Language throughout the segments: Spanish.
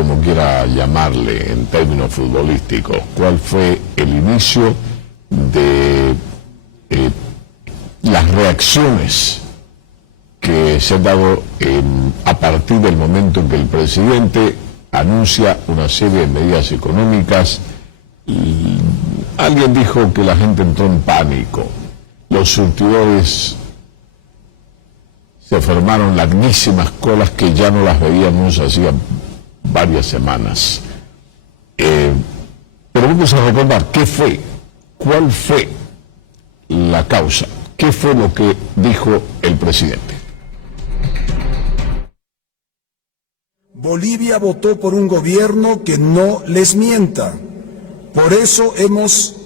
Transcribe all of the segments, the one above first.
como quiera llamarle en términos futbolísticos, cuál fue el inicio de las reacciones que se han dado a partir del momento en que el presidente anuncia una serie de medidas económicas. Y alguien dijo que la gente entró en pánico, los surtidores se formaron larguísimas colas que ya no las veíamos hacía varias semanas. Pero vamos a recordar qué fue, cuál fue la causa, qué fue lo que dijo el presidente. Bolivia votó por un gobierno que no les mienta. Por eso hemos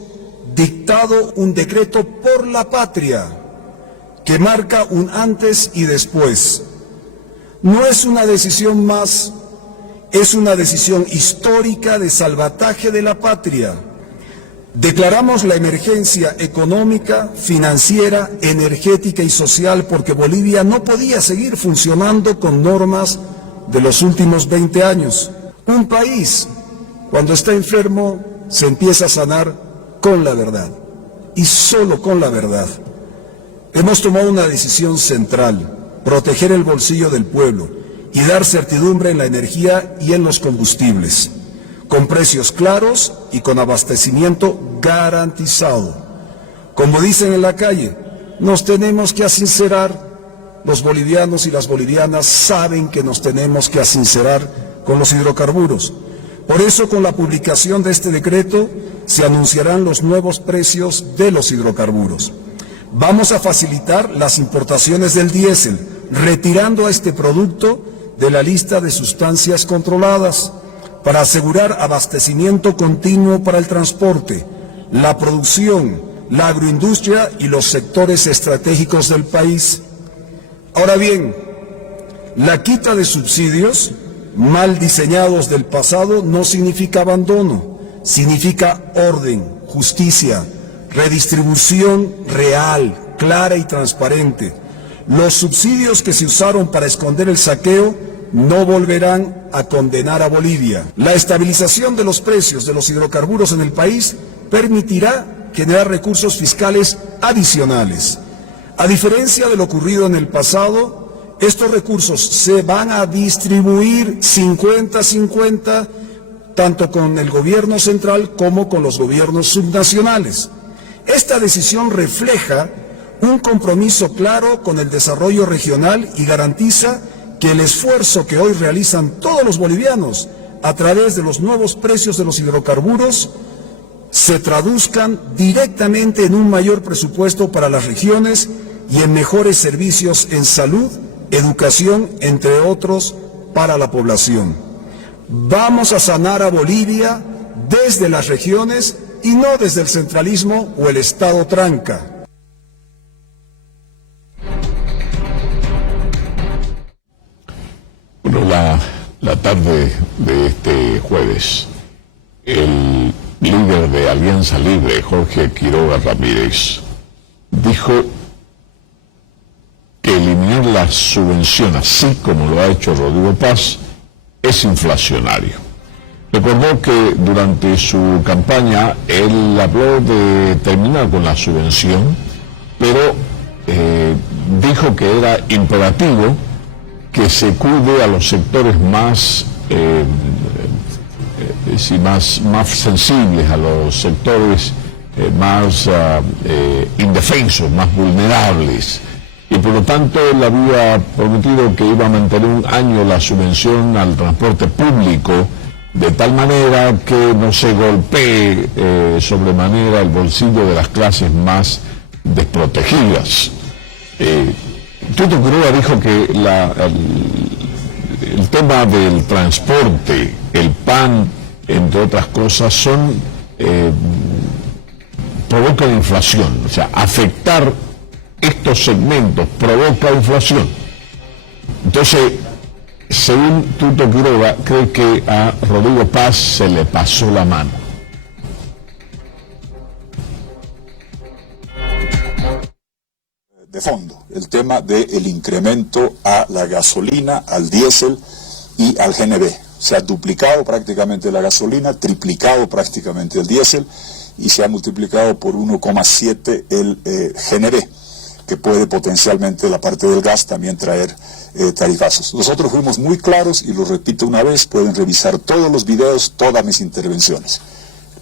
dictado un decreto por la patria que marca un antes y después. No es una decisión más, es una decisión histórica de salvataje de la patria. Declaramos la emergencia económica, financiera, energética y social porque Bolivia no podía seguir funcionando con normas de los últimos 20 años. Un país, cuando está enfermo, se empieza a sanar con la verdad, y solo con la verdad. Hemos tomado una decisión central: proteger el bolsillo del pueblo y dar certidumbre en la energía y en los combustibles, con precios claros y con abastecimiento garantizado. Como dicen en la calle, nos tenemos que asincerar. Los bolivianos y las bolivianas saben que nos tenemos que asincerar con los hidrocarburos. Por eso, con la publicación de este decreto, se anunciarán los nuevos precios de los hidrocarburos. Vamos a facilitar las importaciones del diésel, retirando a este producto de la lista de sustancias controladas, para asegurar abastecimiento continuo para el transporte, la producción, la agroindustria y los sectores estratégicos del país. Ahora bien, la quita de subsidios mal diseñados del pasado no significa abandono, significa orden, justicia, redistribución real, clara y transparente. Los subsidios que se usaron para esconder el saqueo no volverán a condenar a Bolivia. La estabilización de los precios de los hidrocarburos en el país permitirá generar recursos fiscales adicionales. A diferencia de lo ocurrido en el pasado, estos recursos se van a distribuir 50-50, tanto con el gobierno central como con los gobiernos subnacionales. Esta decisión refleja un compromiso claro con el desarrollo regional y garantiza que el esfuerzo que hoy realizan todos los bolivianos a través de los nuevos precios de los hidrocarburos se traduzcan directamente en un mayor presupuesto para las regiones y en mejores servicios en salud, educación, entre otros, para la población. Vamos a sanar a Bolivia desde las regiones y no desde el centralismo o el Estado tranca. Bueno, la tarde de este jueves, el líder de Alianza Libre, Jorge Quiroga Ramírez, dijo que eliminar la subvención, así como lo ha hecho Rodrigo Paz, es inflacionario. Recordó que durante su campaña él habló de terminar con la subvención, pero dijo que era imperativo que se cuide a los sectores más sensibles, a los sectores más indefensos, más vulnerables. Y por lo tanto él había prometido que iba a mantener un año la subvención al transporte público, de tal manera que no se golpee sobremanera el bolsillo de las clases más desprotegidas. Tuto Quiroga dijo que el tema del transporte, el pan, entre otras cosas, provoca la inflación. O sea, afectar estos segmentos provoca inflación. Entonces, según Tuto Quiroga, cree que a Rodrigo Paz se le pasó la mano. De fondo, el tema del incremento a la gasolina, al diésel y al GNV. O Se ha duplicado prácticamente la gasolina, triplicado prácticamente el diésel y se ha multiplicado por 1,7 el GNB, que puede potencialmente la parte del gas también traer tarifazos. Nosotros fuimos muy claros y lo repito una vez, pueden revisar todos los videos, todas mis intervenciones.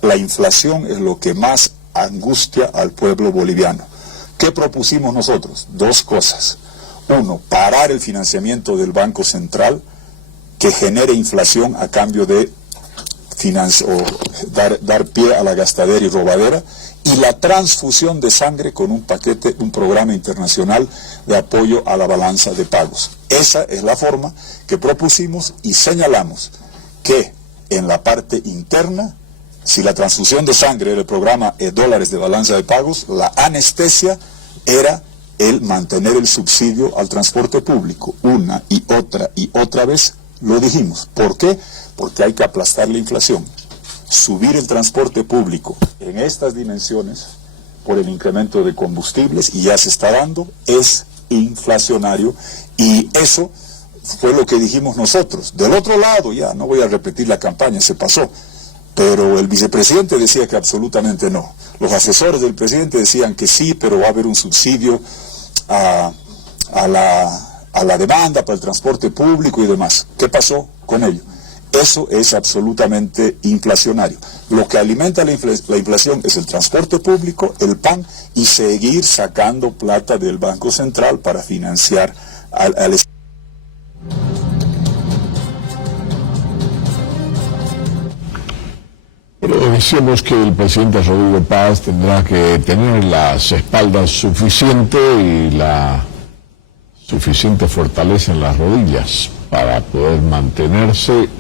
La inflación es lo que más angustia al pueblo boliviano. ¿Qué propusimos nosotros? Dos cosas. Uno, parar el financiamiento del Banco Central que genere inflación a cambio de dar pie a la gastadera y robadera, y la transfusión de sangre con un paquete, un programa internacional de apoyo a la balanza de pagos. Esa es la forma que propusimos y señalamos que en la parte interna, si la transfusión de sangre era el programa dólares de balanza de pagos, la anestesia era el mantener el subsidio al transporte público. Una y otra vez lo dijimos. ¿Por qué? Porque hay que aplastar la inflación. Subir el transporte público en estas dimensiones por el incremento de combustibles, y ya se está dando, es inflacionario, y eso fue lo que dijimos nosotros. Del otro lado, ya no voy a repetir la campaña, se pasó, pero el vicepresidente decía que absolutamente no. Los asesores del presidente decían que sí, pero va a haber un subsidio a la demanda para el transporte público y demás. ¿Qué pasó con ello? Eso es absolutamente inflacionario. Lo que alimenta la inflación es el transporte público, el pan, y seguir sacando plata del Banco Central para financiar al Estado. Pero decíamos que el presidente Rodrigo Paz tendrá que tener las espaldas suficientes y la suficiente fortaleza en las rodillas para poder mantenerse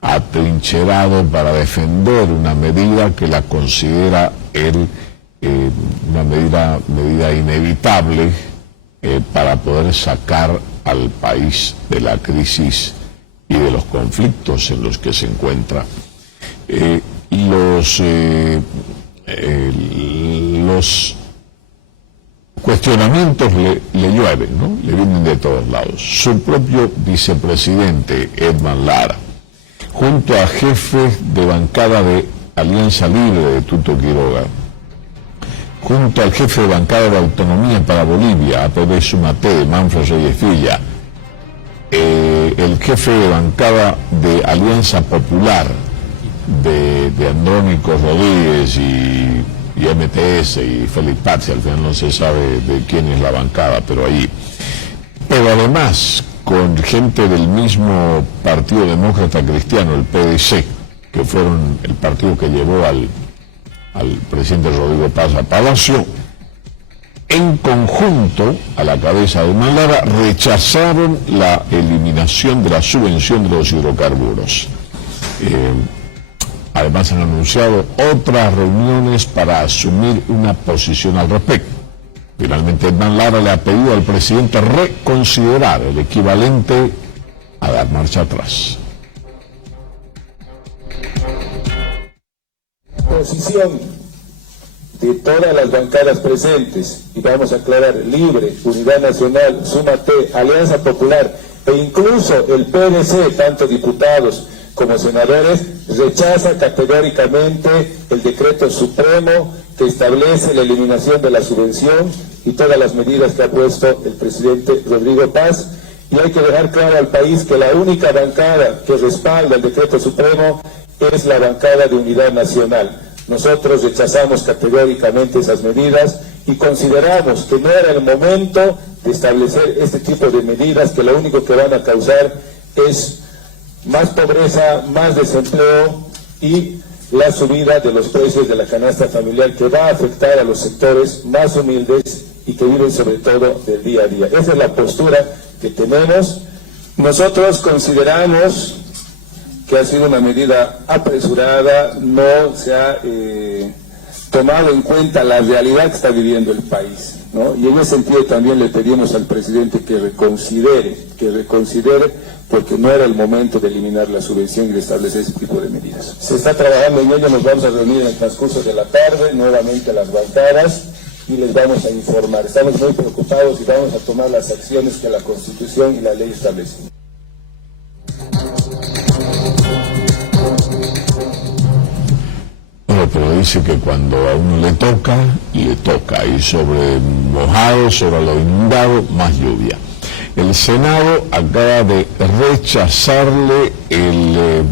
atrincherado para defender una medida que la considera él una medida inevitable para poder sacar al país de la crisis y de los conflictos en los que se encuentra. Los cuestionamientos le llueven, ¿no? Le vienen de todos lados. Su propio vicepresidente, Edman Lara, junto a jefes de bancada de Alianza Libre de Tuto Quiroga, junto al jefe de bancada de Autonomía para Bolivia, APB Sumate, Manfred Reyes Villa, el jefe de bancada de Alianza Popular de Andrónico Rodríguez y MTS y Félix Paz, al final no se sabe de quién es la bancada, pero ahí. Pero además, con gente del mismo Partido Demócrata Cristiano, el PDC, que fueron el partido que llevó al presidente Rodrigo Paz a Palacio, en conjunto, a la cabeza de Lara, rechazaron la eliminación de la subvención de los hidrocarburos. Además han anunciado otras reuniones para asumir una posición al respecto. Finalmente, Edman Lara le ha pedido al presidente reconsiderar el equivalente a dar marcha atrás. Posición de todas las bancadas presentes, y vamos a aclarar, Libre, Unidad Nacional, Sumate, Alianza Popular e incluso el PDC, tanto diputados como senadores, rechaza categóricamente el decreto supremo que establece la eliminación de la subvención y todas las medidas que ha puesto el presidente Rodrigo Paz. Y hay que dejar claro al país que la única bancada que respalda el decreto supremo es la bancada de Unidad Nacional. Nosotros rechazamos categóricamente esas medidas y consideramos que no era el momento de establecer este tipo de medidas, que lo único que van a causar es más pobreza, más desempleo y la subida de los precios de la canasta familiar, que va a afectar a los sectores más humildes y que viven sobre todo del día a día. Esa es la postura que tenemos. Nosotros consideramos que ha sido una medida apresurada, no se ha tomado en cuenta la realidad que está viviendo el país, ¿no? Y en ese sentido también le pedimos al presidente que reconsidere, porque no era el momento de eliminar la subvención y de establecer ese tipo de medidas. Se está trabajando en ello, nos vamos a reunir en el transcurso de la tarde, nuevamente las bancadas, y les vamos a informar. Estamos muy preocupados y vamos a tomar las acciones que la Constitución y la ley establecen. pero dice que cuando a uno le toca, y sobre mojado, sobre lo inundado, más lluvia. El Senado acaba de rechazarle el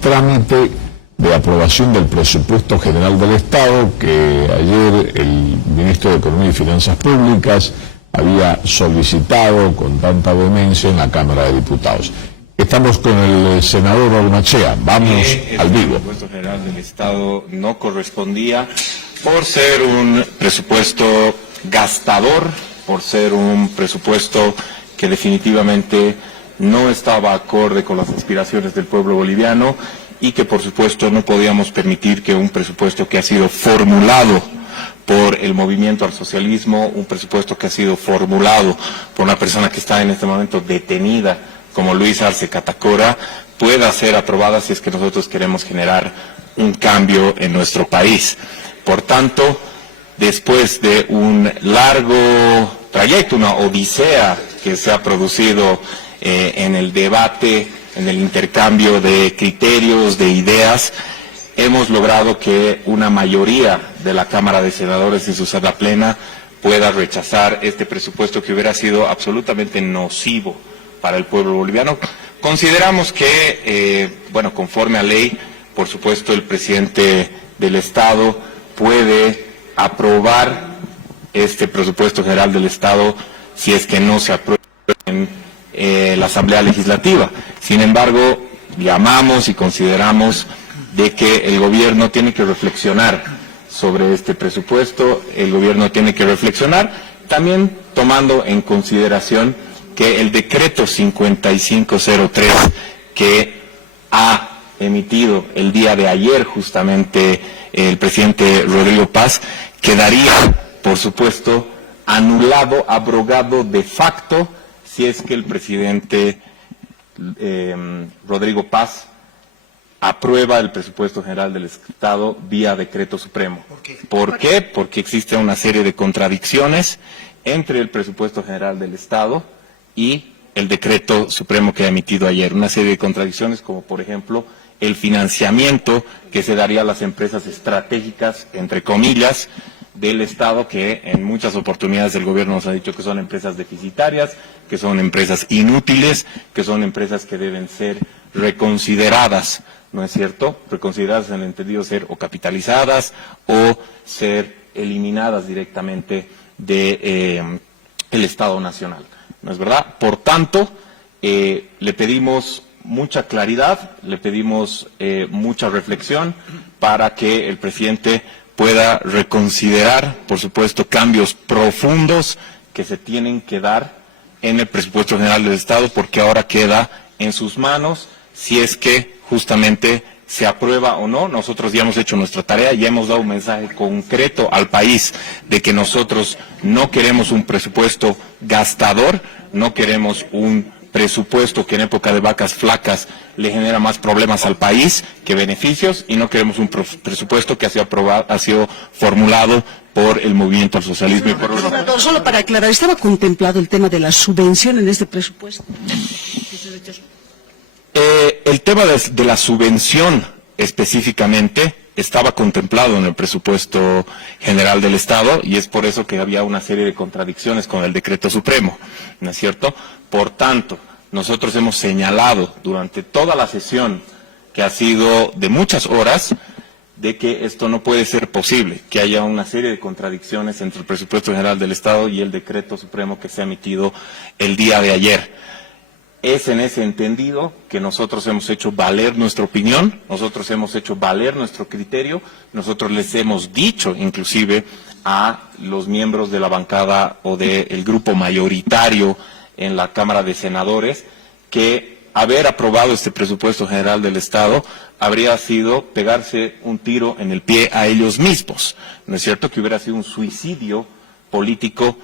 trámite de aprobación del presupuesto general del Estado que ayer el ministro de Economía y Finanzas Públicas había solicitado con tanta vehemencia en la Cámara de Diputados. Estamos con el senador Ormachea. Vamos al vivo. El presupuesto general del Estado no correspondía por ser un presupuesto gastador, por ser un presupuesto que definitivamente no estaba acorde con las aspiraciones del pueblo boliviano y que por supuesto no podíamos permitir que un presupuesto que ha sido formulado por el movimiento al socialismo, un presupuesto que ha sido formulado por una persona que está en este momento detenida como Luis Arce Catacora, pueda ser aprobada si es que nosotros queremos generar un cambio en nuestro país. Por tanto, después de un largo trayecto, una odisea que se ha producido en el debate, en el intercambio de criterios, de ideas, hemos logrado que una mayoría de la Cámara de Senadores en su sala plena pueda rechazar este presupuesto que hubiera sido absolutamente nocivo para el pueblo boliviano. Consideramos que, conforme a ley, por supuesto, el presidente del Estado puede aprobar este presupuesto general del Estado si es que no se aprueba en la Asamblea Legislativa. Sin embargo, llamamos y consideramos de que el gobierno tiene que reflexionar sobre este presupuesto, el gobierno tiene que reflexionar, también tomando en consideración que el decreto 5503 que ha emitido el día de ayer justamente el presidente Rodrigo Paz, quedaría, por supuesto, anulado, abrogado de facto, si es que el presidente Rodrigo Paz aprueba el presupuesto general del Estado vía decreto supremo. ¿Por qué? Porque existe una serie de contradicciones entre el presupuesto general del Estado y el decreto supremo que ha emitido ayer. Una serie de contradicciones como, por ejemplo, el financiamiento que se daría a las empresas estratégicas, entre comillas, del Estado, que en muchas oportunidades el gobierno nos ha dicho que son empresas deficitarias, que son empresas inútiles, que son empresas que deben ser reconsideradas, ¿no es cierto? Reconsideradas en el entendido de ser o capitalizadas o ser eliminadas directamente de el Estado Nacional, ¿no es verdad? Por tanto, le pedimos mucha claridad, le pedimos mucha reflexión para que el presidente pueda reconsiderar, por supuesto, cambios profundos que se tienen que dar en el presupuesto general del Estado, porque ahora queda en sus manos si es que justamente se aprueba o no. Nosotros ya hemos hecho nuestra tarea, ya hemos dado un mensaje concreto al país de que nosotros no queremos un presupuesto gastador, no queremos un presupuesto que en época de vacas flacas le genera más problemas al país que beneficios, y no queremos un presupuesto que ha sido formulado por el movimiento al socialismo. Solo para aclarar, ¿estaba contemplado el tema de la subvención en este presupuesto? El tema de la subvención específicamente estaba contemplado en el presupuesto general del Estado, y es por eso que había una serie de contradicciones con el decreto supremo, ¿no es cierto? Por tanto, nosotros hemos señalado durante toda la sesión, que ha sido de muchas horas, de que esto no puede ser posible, que haya una serie de contradicciones entre el presupuesto general del Estado y el decreto supremo que se ha emitido el día de ayer. Es en ese entendido que nosotros hemos hecho valer nuestra opinión, nosotros hemos hecho valer nuestro criterio, nosotros les hemos dicho inclusive a los miembros de la bancada o del grupo mayoritario en la Cámara de Senadores que haber aprobado este presupuesto general del Estado habría sido pegarse un tiro en el pie a ellos mismos, ¿no es cierto? Que hubiera sido un suicidio político,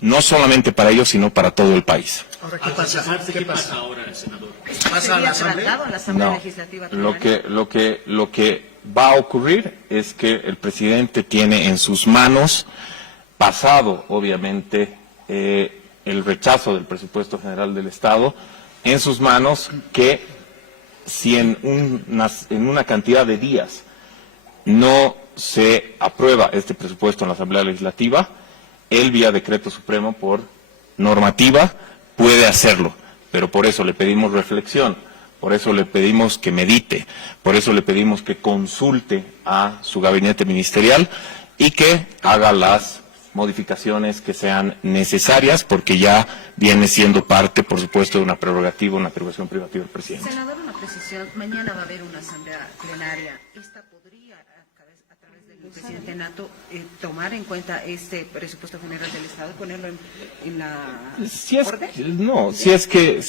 no solamente para ellos, sino para todo el país. Ahora, ¿qué pasa ahora, senador? ¿Pasa a la Asamblea Legislativa? Lo que va a ocurrir es que el presidente tiene en sus manos, pasado obviamente el rechazo del presupuesto general del Estado, en sus manos que si en una cantidad de días no se aprueba este presupuesto en la Asamblea Legislativa, él vía decreto supremo por normativa puede hacerlo, pero por eso le pedimos reflexión, por eso le pedimos que medite, por eso le pedimos que consulte a su gabinete ministerial y que haga las modificaciones que sean necesarias, porque ya viene siendo parte, por supuesto, de una prerrogativa, una atribución privativa del presidente. Senador, una precisión. Mañana va a haber una asamblea plenaria. ¿Esta podría, a través del presidente Nato, tomar en cuenta este presupuesto general del Estado y ponerlo en la orden? No, si es que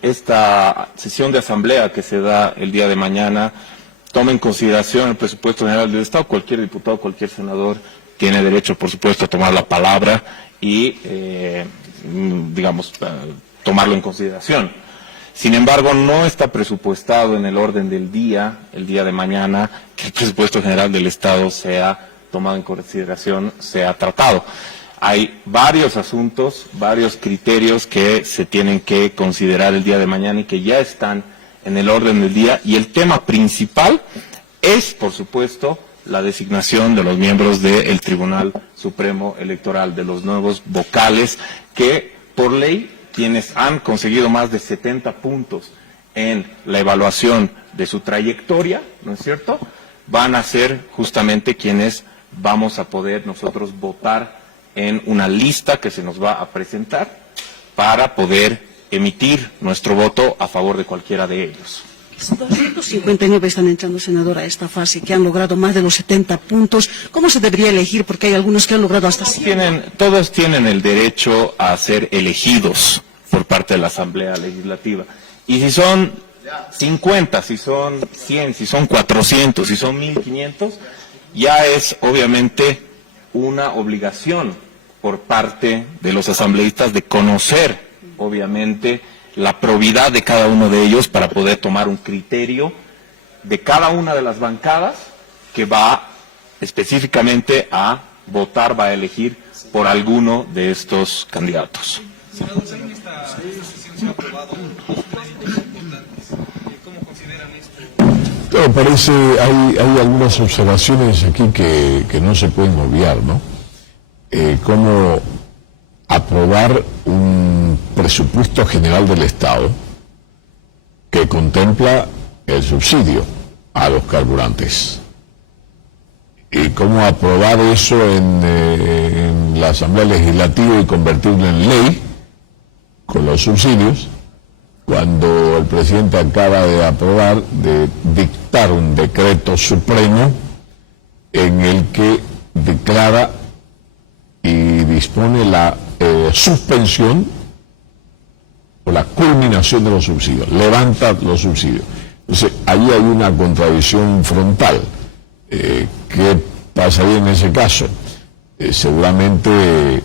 esta sesión de asamblea que se da el día de mañana toma en consideración el presupuesto general del Estado, cualquier diputado, cualquier senador tiene derecho, por supuesto, a tomar la palabra y, tomarlo en consideración. Sin embargo, no está presupuestado en el orden del día, el día de mañana, que el presupuesto general del Estado sea tomado en consideración, sea tratado. Hay varios asuntos, varios criterios que se tienen que considerar el día de mañana y que ya están en el orden del día, y el tema principal es, por supuesto, la designación de los miembros del Tribunal Supremo Electoral, de los nuevos vocales, que por ley, quienes han conseguido más de 70 puntos en la evaluación de su trayectoria, ¿no es cierto?, van a ser justamente quienes vamos a poder nosotros votar en una lista que se nos va a presentar para poder emitir nuestro voto a favor de cualquiera de ellos. 259 están entrando, senador, a esta fase, que han logrado más de los 70 puntos. ¿Cómo se debería elegir? Porque hay algunos que han logrado hasta 100. Todos tienen el derecho a ser elegidos por parte de la Asamblea Legislativa. Y si son 50, si son 100, si son 400, si son 1500, ya es obviamente una obligación por parte de los asambleístas de conocer, obviamente, la probidad de cada uno de ellos para poder tomar un criterio de cada una de las bancadas que va específicamente a votar, va a elegir por alguno de estos candidatos. Senador, en esta sesión se ha aprobado dos créditos importantes. ¿Cómo consideran esto? Claro, parece, hay algunas observaciones aquí que no se pueden obviar, ¿no? Cómo aprobar un presupuesto general del Estado que contempla el subsidio a los carburantes. Y cómo aprobar eso en la Asamblea Legislativa y convertirlo en ley con los subsidios, cuando el presidente acaba de dictar un decreto supremo en el que declara y dispone la suspensión o la culminación de los subsidios, levanta los subsidios. Entonces, ahí hay una contradicción frontal. ¿Qué pasaría en ese caso? Seguramente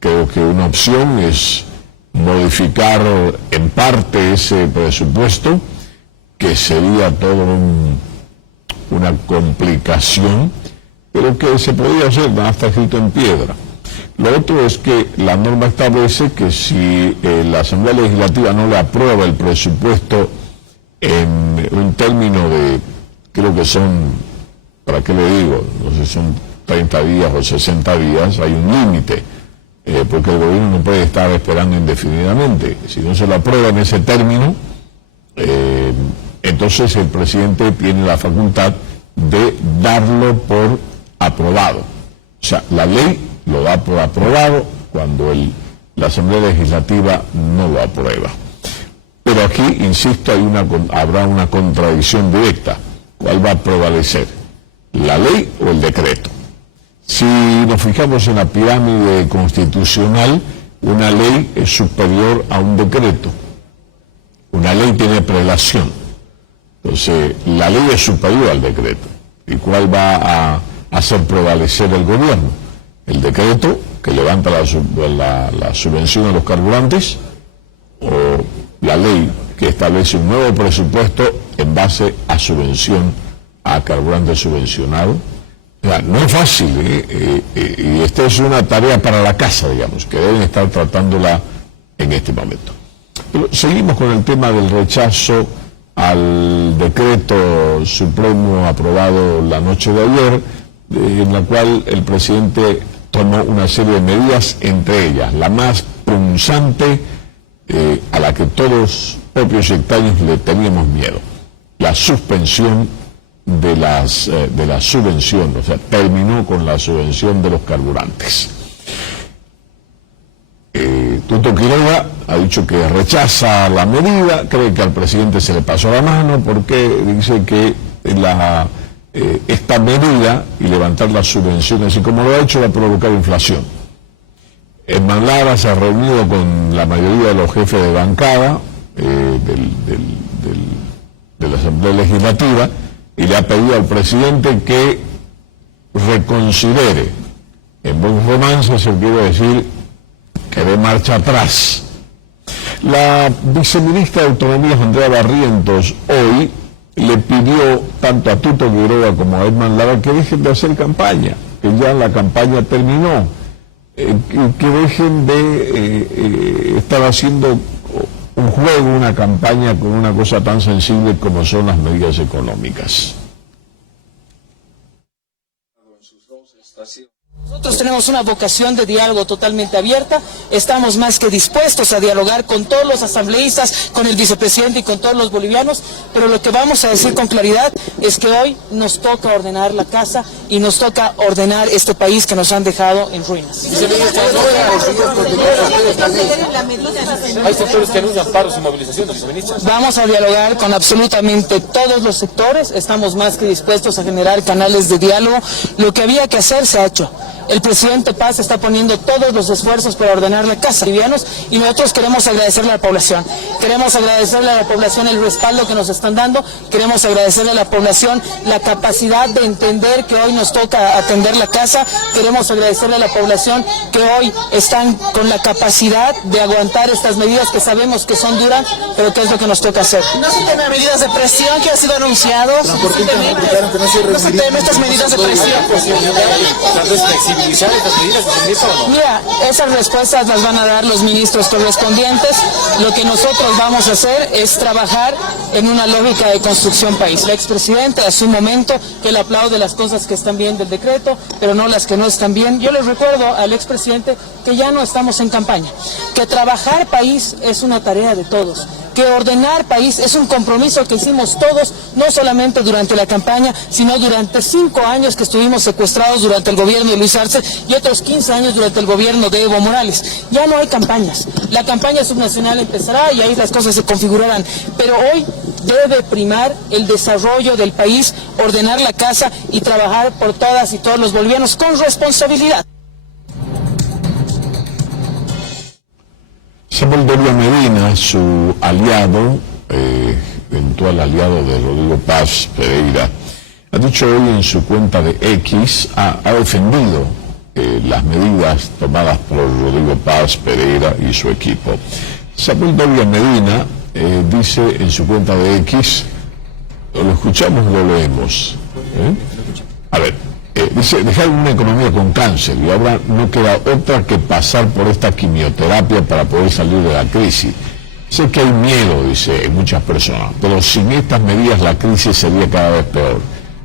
creo que una opción es modificar en parte ese presupuesto, que sería todo una complicación, pero que se podría hacer, nada está escrito en piedra. Lo otro es que la norma establece que si la Asamblea Legislativa no le aprueba el presupuesto en un término de, creo que son, ¿para qué le digo? No sé si son 30 días o 60 días, hay un límite, porque el gobierno no puede estar esperando indefinidamente. Si no se lo aprueba en ese término, entonces el presidente tiene la facultad de darlo por aprobado. O sea, la ley lo da por aprobado cuando la Asamblea Legislativa no lo aprueba. Pero aquí, insisto, habrá una contradicción directa. ¿Cuál va a prevalecer? ¿La ley o el decreto? Si nos fijamos en la pirámide constitucional, una ley es superior a un decreto. Una ley tiene prelación. Entonces, la ley es superior al decreto. ¿Y cuál va a hacer prevalecer el gobierno? ¿El decreto que levanta la subvención a los carburantes o la ley que establece un nuevo presupuesto en base a subvención a carburantes subvencionados? O sea, no es fácil, y esta es una tarea para la casa, digamos, que deben estar tratándola en este momento. Pero seguimos con el tema del rechazo al decreto supremo aprobado la noche de ayer, en la cual el presidente tomó una serie de medidas, entre ellas la más punzante, a la que todos propios sectarios le teníamos miedo: la suspensión de la subvención, o sea, terminó con la subvención de los carburantes. Tuto Quiroga ha dicho que rechaza la medida, cree que al presidente se le pasó la mano, porque dice que esta medida y levantar las subvenciones, y como lo ha hecho, va a provocar inflación. Edman Lara se ha reunido con la mayoría de los jefes de bancada de la Asamblea Legislativa y le ha pedido al presidente que reconsidere, en buen romance se quiere decir, que dé marcha atrás. La viceministra de Autonomía, Andrea Barrientos, hoy le pidió tanto a Tuto Quiroga como a Edman Lara que dejen de hacer campaña, que ya la campaña terminó, que dejen de estar haciendo un juego, una campaña con una cosa tan sensible como son las medidas económicas. Nosotros tenemos una vocación de diálogo totalmente abierta, estamos más que dispuestos a dialogar con todos los asambleístas, con el vicepresidente y con todos los bolivianos, pero lo que vamos a decir con claridad es que hoy nos toca ordenar la casa y nos toca ordenar este país que nos han dejado en ruinas. Hay sectores que anuncian paros y movilizaciones, viceministra. Vamos a dialogar con absolutamente todos los sectores, estamos más que dispuestos a generar canales de diálogo. Lo que había que hacer se ha hecho. El presidente Paz está poniendo todos los esfuerzos para ordenar la casa, bolivianos, y nosotros queremos agradecerle a la población. Queremos agradecerle a la población el respaldo que nos están dando, queremos agradecerle a la población la capacidad de entender que hoy nos toca atender la casa, queremos agradecerle a la población que hoy están con la capacidad de aguantar estas medidas que sabemos que son duras, pero que es lo que nos toca hacer. ¿No se temen medidas de presión que han sido anunciados? ¿No se temen estas medidas de presión? Mira, esas respuestas las van a dar los ministros correspondientes. Lo que nosotros vamos a hacer es trabajar en una lógica de construcción país. El expresidente a su momento que le aplaude las cosas que están bien del decreto, pero no las que no están bien. Yo les recuerdo al expresidente que ya no estamos en campaña, que trabajar país es una tarea de todos, que ordenar país es un compromiso que hicimos todos, no solamente durante la campaña, sino durante 5 años que estuvimos secuestrados durante el gobierno de Luis Arce y otros 15 años durante el gobierno de Evo Morales. Ya no hay campañas, la campaña subnacional empezará y ahí las cosas se configurarán, pero hoy debe primar el desarrollo del país, ordenar la casa y trabajar por todas y todos los bolivianos con responsabilidad. Samuel Doria Medina, su aliado, eventual aliado de Rodrigo Paz Pereira, ha dicho hoy en su cuenta de X, ha defendido las medidas tomadas por Rodrigo Paz Pereira y su equipo. Samuel Doria Medina dice en su cuenta de X, lo escuchamos, lo leemos. A ver, dice, dejar una economía con cáncer y ahora no queda otra que pasar por esta quimioterapia para poder salir de la crisis. Sé que hay miedo, dice, en muchas personas, pero sin estas medidas la crisis sería cada vez peor.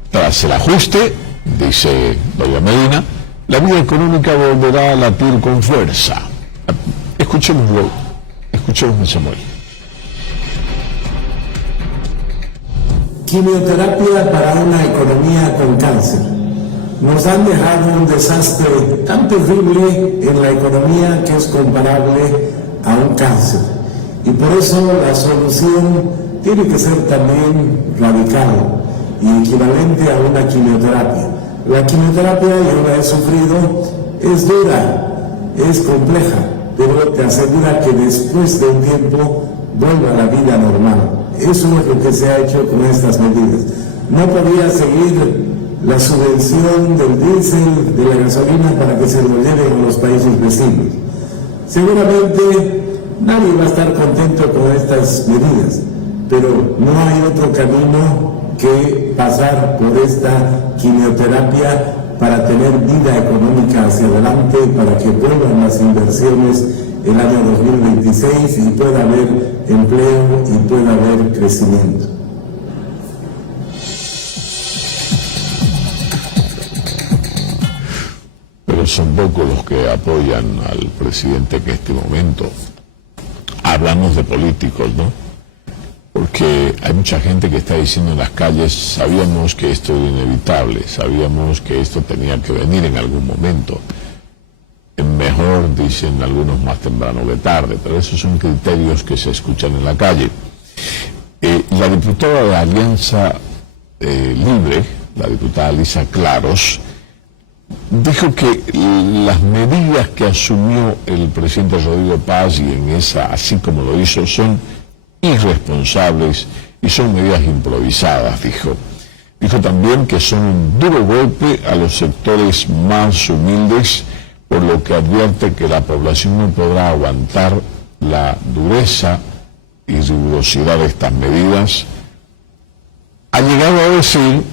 Tras el ajuste, dice Doria Medina, la vida económica volverá a latir con fuerza. Escuchémoslo, escuchemos a Samuel. Quimioterapia para una economía con cáncer. Nos han dejado un desastre tan terrible en la economía que es comparable a un cáncer. Y por eso la solución tiene que ser también radical y equivalente a una quimioterapia. La quimioterapia, yo la he sufrido, es dura, es compleja, pero te asegura que después de un tiempo vuelva a la vida normal. Eso es lo que se ha hecho con estas medidas. No podía seguir la subvención del diésel, de la gasolina, para que se lo lleven a los países vecinos. Seguramente nadie va a estar contento con estas medidas, pero no hay otro camino que pasar por esta quimioterapia para tener vida económica hacia adelante, para que vuelvan las inversiones el año 2026 y pueda haber empleo y pueda haber crecimiento. son pocos los que apoyan al presidente en este momento. Hablamos de políticos, ¿no? Porque hay mucha gente que está diciendo en las calles, sabíamos que esto era inevitable, sabíamos que esto tenía que venir en algún momento. Mejor, dicen algunos, más temprano que tarde, pero esos son criterios que se escuchan en la calle. La diputada de Alianza Libre, la diputada Lisa Claros, dijo que las medidas que asumió el presidente Rodrigo Paz, y en esa, así como lo hizo, son irresponsables y son medidas improvisadas, dijo. Dijo también que son un duro golpe a los sectores más humildes, por lo que advierte que la población no podrá aguantar la dureza y rigurosidad de estas medidas. Ha llegado a decir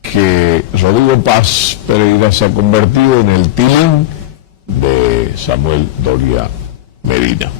que Rodrigo Paz Pereira se ha convertido en el tilín de Samuel Doria Medina.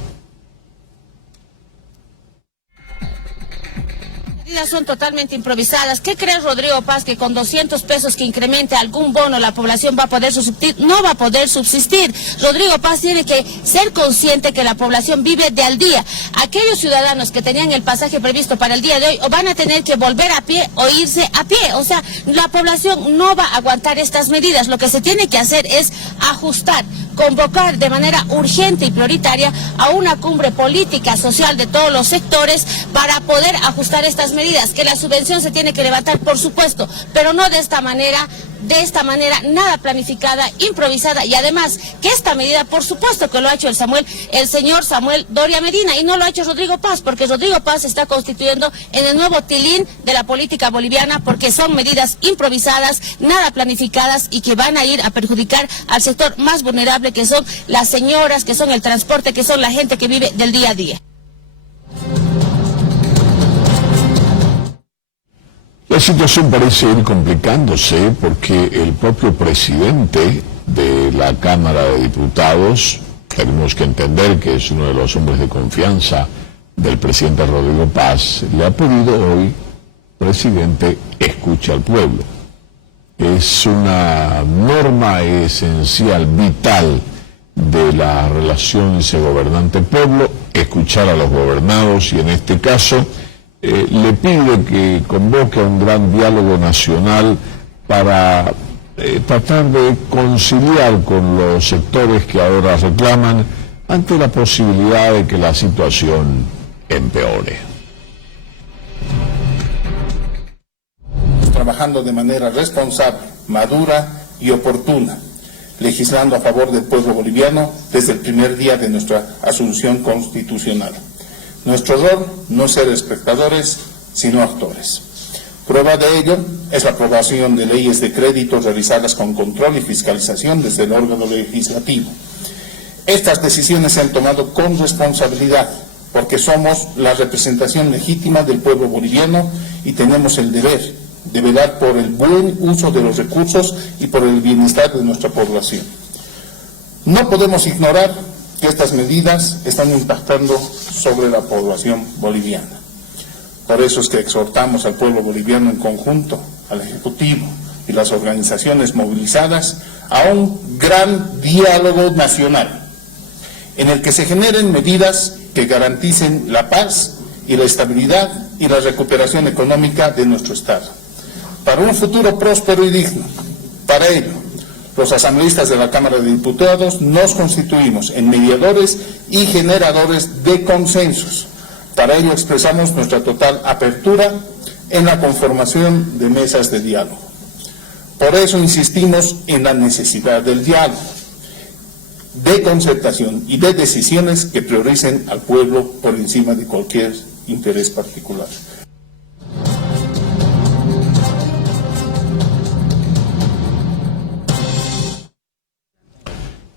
Son totalmente improvisadas. ¿Qué cree Rodrigo Paz que con 200 pesos que incremente algún bono la población va a poder subsistir? No va a poder subsistir. Rodrigo Paz tiene que ser consciente que la población vive de al día. Aquellos ciudadanos que tenían el pasaje previsto para el día de hoy van a tener que volver a pie o irse a pie. O sea, la población no va a aguantar estas medidas. Lo que se tiene que hacer es ajustar, convocar de manera urgente y prioritaria a una cumbre política, social de todos los sectores para poder ajustar estas medidas. Que la subvención se tiene que levantar, por supuesto, pero no de esta manera, nada planificada, improvisada, y además que esta medida, por supuesto que lo ha hecho el señor Samuel Doria Medina, y no lo ha hecho Rodrigo Paz, porque Rodrigo Paz se está constituyendo en el nuevo tilín de la política boliviana, porque son medidas improvisadas, nada planificadas, y que van a ir a perjudicar al sector más vulnerable, que son las señoras, que son el transporte, que son la gente que vive del día a día. La situación parece ir complicándose porque el propio presidente de la Cámara de Diputados, tenemos que entender que es uno de los hombres de confianza del presidente Rodrigo Paz, le ha pedido hoy, presidente, escucha al pueblo. Es una norma esencial, vital de la relación ese gobernante-pueblo, escuchar a los gobernados, y en este caso le pide que convoque a un gran diálogo nacional para tratar de conciliar con los sectores que ahora reclaman ante la posibilidad de que la situación empeore. Trabajando de manera responsable, madura y oportuna, legislando a favor del pueblo boliviano desde el primer día de nuestra asunción constitucional. Nuestro rol no es ser espectadores, sino actores. Prueba de ello es la aprobación de leyes de crédito realizadas con control y fiscalización desde el órgano legislativo. Estas decisiones se han tomado con responsabilidad, porque somos la representación legítima del pueblo boliviano y tenemos el deber de velar por el buen uso de los recursos y por el bienestar de nuestra población. No podemos ignorar que estas medidas están impactando sobre la población boliviana. Por eso es que exhortamos al pueblo boliviano en conjunto, al Ejecutivo y las organizaciones movilizadas a un gran diálogo nacional, en el que se generen medidas que garanticen la paz y la estabilidad y la recuperación económica de nuestro Estado, para un futuro próspero y digno. Para ello, los asambleístas de la Cámara de Diputados nos constituimos en mediadores y generadores de consensos. Para ello expresamos nuestra total apertura en la conformación de mesas de diálogo. Por eso insistimos en la necesidad del diálogo, de concertación y de decisiones que prioricen al pueblo por encima de cualquier interés particular.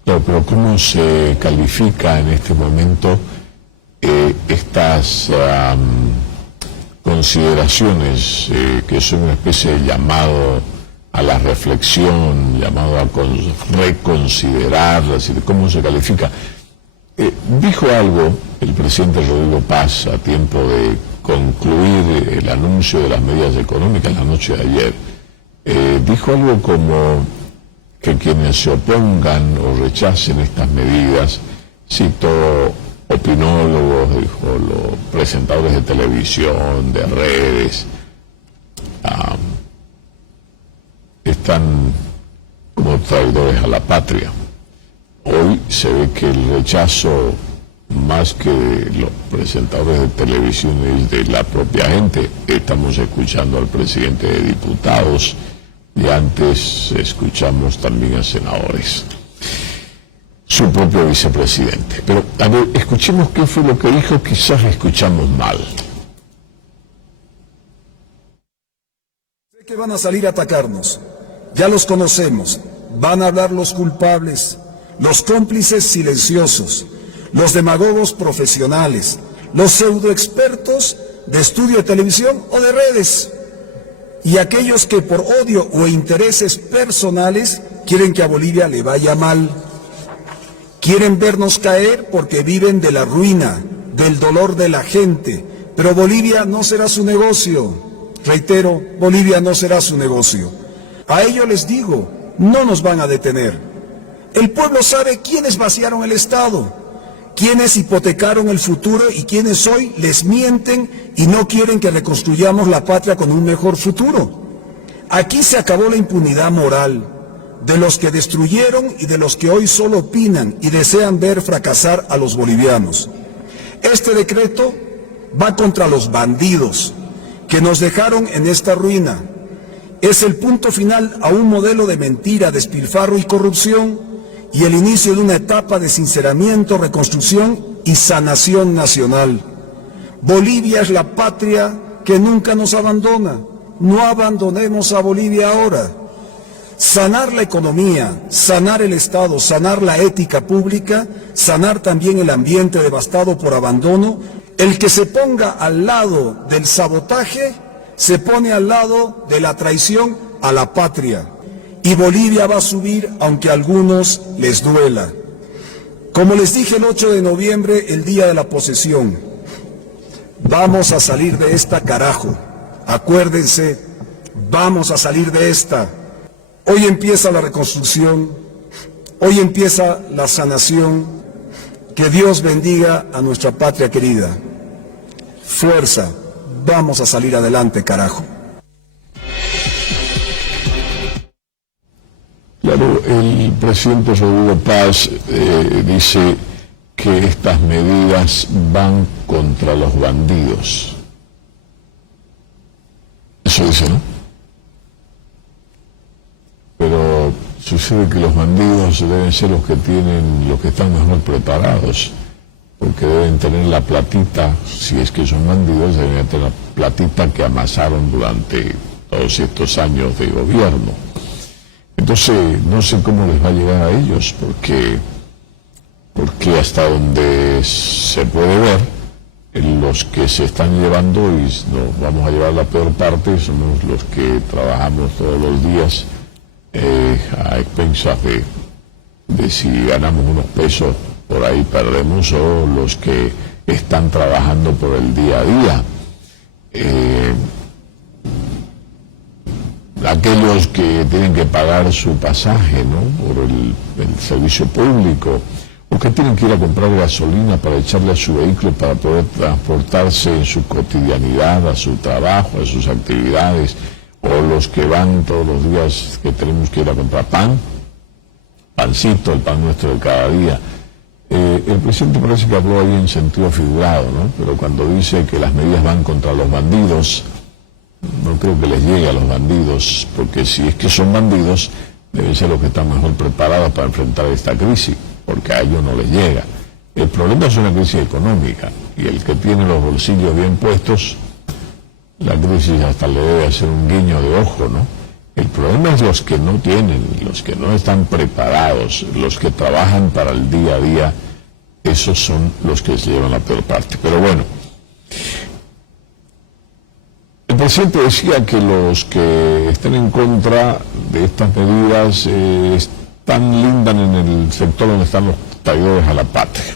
Pero ¿cómo se califica en este momento estas consideraciones que son una especie de llamado a la reflexión, llamado a reconsiderar? ¿Cómo se califica? Dijo algo el presidente Rodrigo Paz a tiempo de concluir el anuncio de las medidas económicas la noche de ayer. Dijo algo como: que quienes se opongan o rechacen estas medidas, cito opinólogos, dijo, los presentadores de televisión, de redes, están como traidores a la patria. Hoy se ve que el rechazo, más que de los presentadores de televisión, es de la propia gente. Estamos escuchando al presidente de diputados y antes escuchamos también a senadores, su propio vicepresidente. Pero a ver, escuchemos qué fue lo que dijo, quizás escuchamos mal. Sé que van a salir a atacarnos, ya los conocemos, van a hablar los culpables, los cómplices silenciosos, los demagogos profesionales, los pseudoexpertos de estudio de televisión o de redes, y aquellos que por odio o intereses personales quieren que a Bolivia le vaya mal. Quieren vernos caer porque viven de la ruina, del dolor de la gente, pero Bolivia no será su negocio. Reitero, Bolivia no será su negocio. A ellos les digo, no nos van a detener. El pueblo sabe quiénes vaciaron el Estado, quiénes hipotecaron el futuro y quiénes hoy les mienten y no quieren que reconstruyamos la patria con un mejor futuro. Aquí se acabó la impunidad moral de los que destruyeron y de los que hoy solo opinan y desean ver fracasar a los bolivianos. Este decreto va contra los bandidos que nos dejaron en esta ruina. Es el punto final a un modelo de mentira, despilfarro y corrupción y el inicio de una etapa de sinceramiento, reconstrucción y sanación nacional. Bolivia es la patria que nunca nos abandona. No abandonemos a Bolivia ahora. Sanar la economía, sanar el Estado, sanar la ética pública, sanar también el ambiente devastado por abandono. El que se ponga al lado del sabotaje, se pone al lado de la traición a la patria. Y Bolivia va a subir aunque a algunos les duela. Como les dije el 8 de noviembre, el día de la posesión, vamos a salir de esta, carajo. Acuérdense, vamos a salir de esta. Hoy empieza la reconstrucción, hoy empieza la sanación. Que Dios bendiga a nuestra patria querida. Fuerza, vamos a salir adelante, carajo. Claro, el presidente Rodrigo Paz dice que estas medidas van contra los bandidos. Eso dice, ¿no? Pero sucede que los bandidos deben ser los que están mejor preparados, porque deben tener la platita, si es que son bandidos, deben tener la platita que amasaron durante todos estos años de gobierno. Entonces, no sé cómo les va a llegar a ellos, porque hasta donde se puede ver, los que se están llevando, y nos vamos a llevar la peor parte, somos los que trabajamos todos los días a expensas de si ganamos unos pesos, por ahí perdemos, o los que están trabajando por el día a día. Aquellos que tienen que pagar su pasaje, ¿no?, por el servicio público, o que tienen que ir a comprar gasolina para echarle a su vehículo para poder transportarse en su cotidianidad, a su trabajo, a sus actividades, o los que van todos los días que tenemos que ir a comprar pan, pancito, el pan nuestro de cada día. El presidente parece que habló ahí en sentido figurado, ¿no? Pero cuando dice que las medidas van contra los bandidos, no creo que les llegue a los bandidos, porque si es que son bandidos, deben ser los que están mejor preparados para enfrentar esta crisis, porque a ellos no les llega. El problema es una crisis económica, y el que tiene los bolsillos bien puestos, la crisis hasta le debe hacer un guiño de ojo, ¿no? El problema es los que no tienen, los que no están preparados, los que trabajan para el día a día, esos son los que se llevan la peor parte. Pero bueno, el presidente decía que los que estén en contra de estas medidas lindan en el sector donde están los traidores a la patria.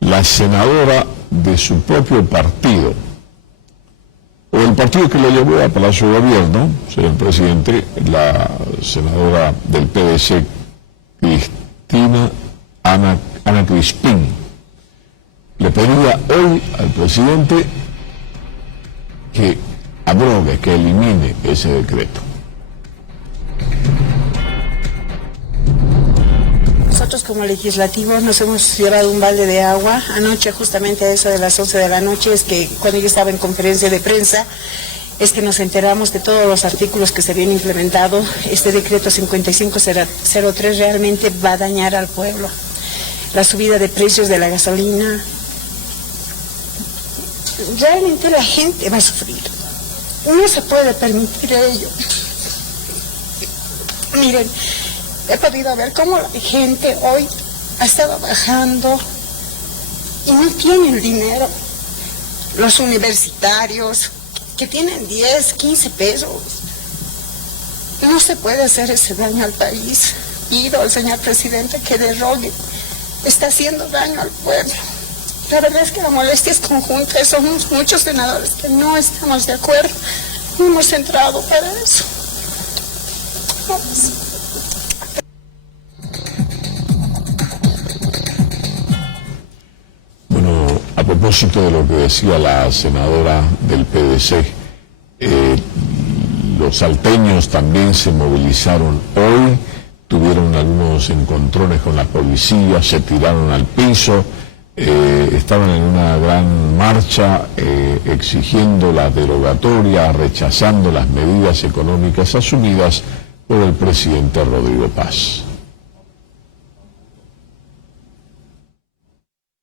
La senadora de su propio partido, o el partido que lo llevó a Palacio de Gobierno, señor presidente, la senadora del PDC, Cristina Ana Crispín, le pedía hoy al presidente que abrogue, que elimine ese decreto. Nosotros como legislativos nos hemos llevado un balde de agua. Anoche, justamente a eso de las 11 de la noche, es que cuando yo estaba en conferencia de prensa, es que nos enteramos de todos los artículos que se habían implementado. Este decreto 5503 realmente va a dañar al pueblo. La subida de precios de la gasolina, realmente la gente va a sufrir. No se puede permitir ello. Miren, he podido ver cómo la gente hoy ha estado bajando y no tienen dinero. Los universitarios que tienen 10, 15 pesos. No se puede hacer ese daño al país. Pido al señor presidente que derogue. Está haciendo daño al pueblo. La verdad es que la molestia es conjunta. Somos muchos senadores que no estamos de acuerdo. No hemos entrado para eso. Vamos. A propósito de lo que decía la senadora del PDC, los salteños también se movilizaron hoy, tuvieron algunos encontrones con la policía, se tiraron al piso, estaban en una gran marcha exigiendo la derogatoria, rechazando las medidas económicas asumidas por el presidente Rodrigo Paz.